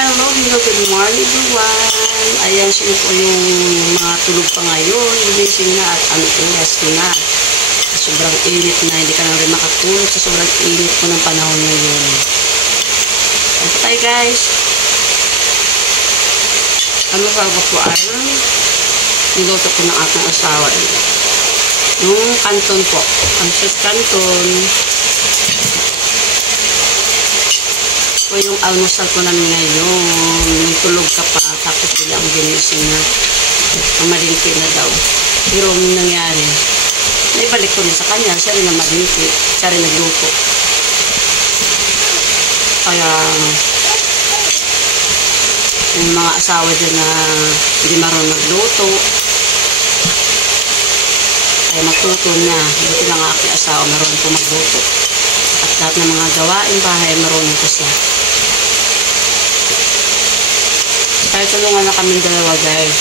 hello, good morning everyone. Ayan, sino po yung mga tulog pa ngayon, gumising na at ang oras na. Sobrang init na, hindi ka na rin makatulog sa sobrang init po ng panahon ngayon. Ito tayo guys. Ano ba po ang niluto ko ng aking asawa. Yung canton po. Ang sweet canton. O yung almusal ko namin ngayon. Yung tulog ka pa. Tapos bigla ang ginising na. Ang malimpi na daw. Pero nangyari. Naibalik ko rin sa kanya. Siya rin ang malimpi. Siya rin nagluto. Kaya yung mga asawa dyan na hindi marunong magluto. Kaya magtuto na. Buti lang aking asawa marunong po magluto. At lahat ng mga gawain bahay marunong ko siya. Kaya tulungan na kami dalawa guys.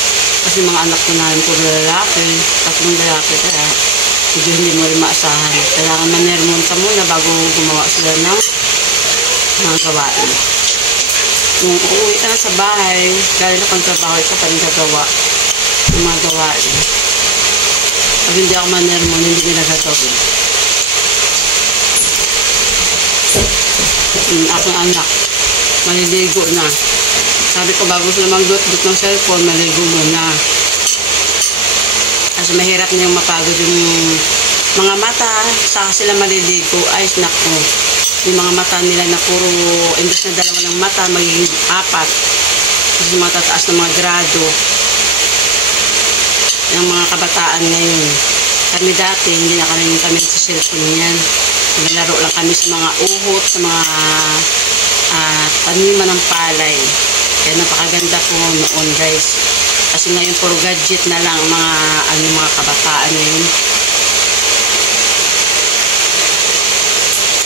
Kasi mga anak ko namin puro lalaki. Tatlong lalaki kaya medyo hindi mo rin maasahan. Kailangan manermon ka muna bago gumawa sila ng mga gawain. Kung uuwi ka na sa bahay, dahil na kung trabaho ka pa rin gagawa ng mga gawain. Pag hindi ako manermon, hindi nila gagawin. Aking anak, maliligo na. Sabi ko, bago sila mag-dot-dot ng cellphone, maligo muna. Kasi mahirap na yung mapagod yung mga mata. Saka sila maliligo. Ay, naku. Yung mga mata nila na puro, imbes na dalawa ng mata, magiging 4. Kasi mga tataas na mga grado. Yung mga kabataan ngayon. Kami dati, hindi na kami sa cellphone yan. Naglalaro lang kami sa mga uhot, sa mga taniman ng palay. Kaya napakaganda po noon guys. Kasi ngayon puro gadget na lang mga kabataan ngayon.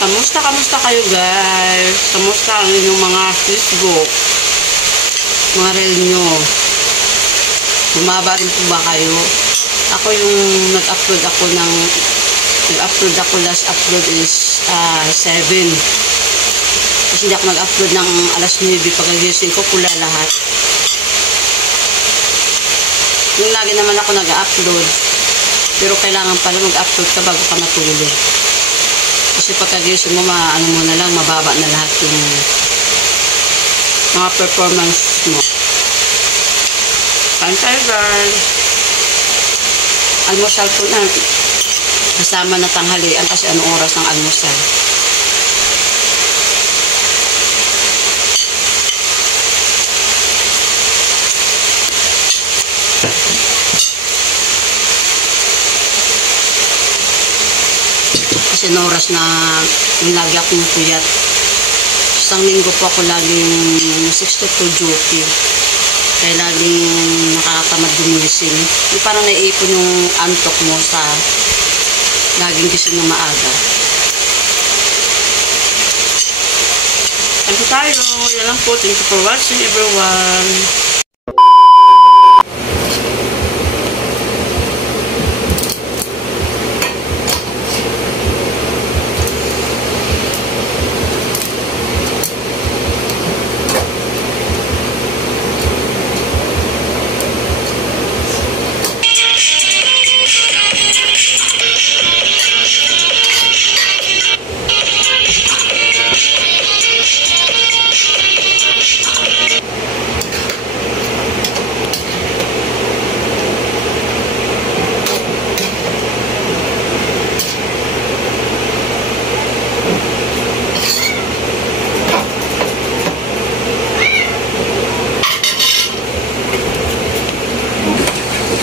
Kamusta kayo guys? Kamusta ang inyong mga Facebook? Mga reel nyo? Bumaba rin po ba kayo? Ako yung nag-upload ako last upload is 7. Kasi hindi ako nag-upload ng alas 9. Pagkagising ko pula lahat. Yung lagi naman ako nag-upload. Pero kailangan pala mag-upload ka bago ka matulog. Kasi pagkagising mo, mo na lang, mababa na lahat yung mga performance mo. Kain tayo guys. Almusal ko na. Kasama na tanghalian kasi anong oras ng almusal. Kasi anong oras na yung lagi akong puyat. Isang linggo po ako laging 6 to 2 duty. Kaya laging nakakatamad gumising. Yung parang naiipon yung antok mo sa laging gising na maaga. Thank you tayo. Yan lang po. Thank you for watching everyone.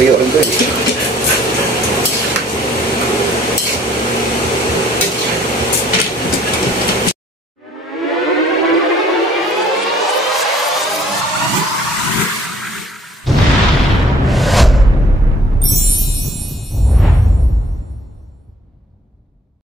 Tuyo rin ko eh.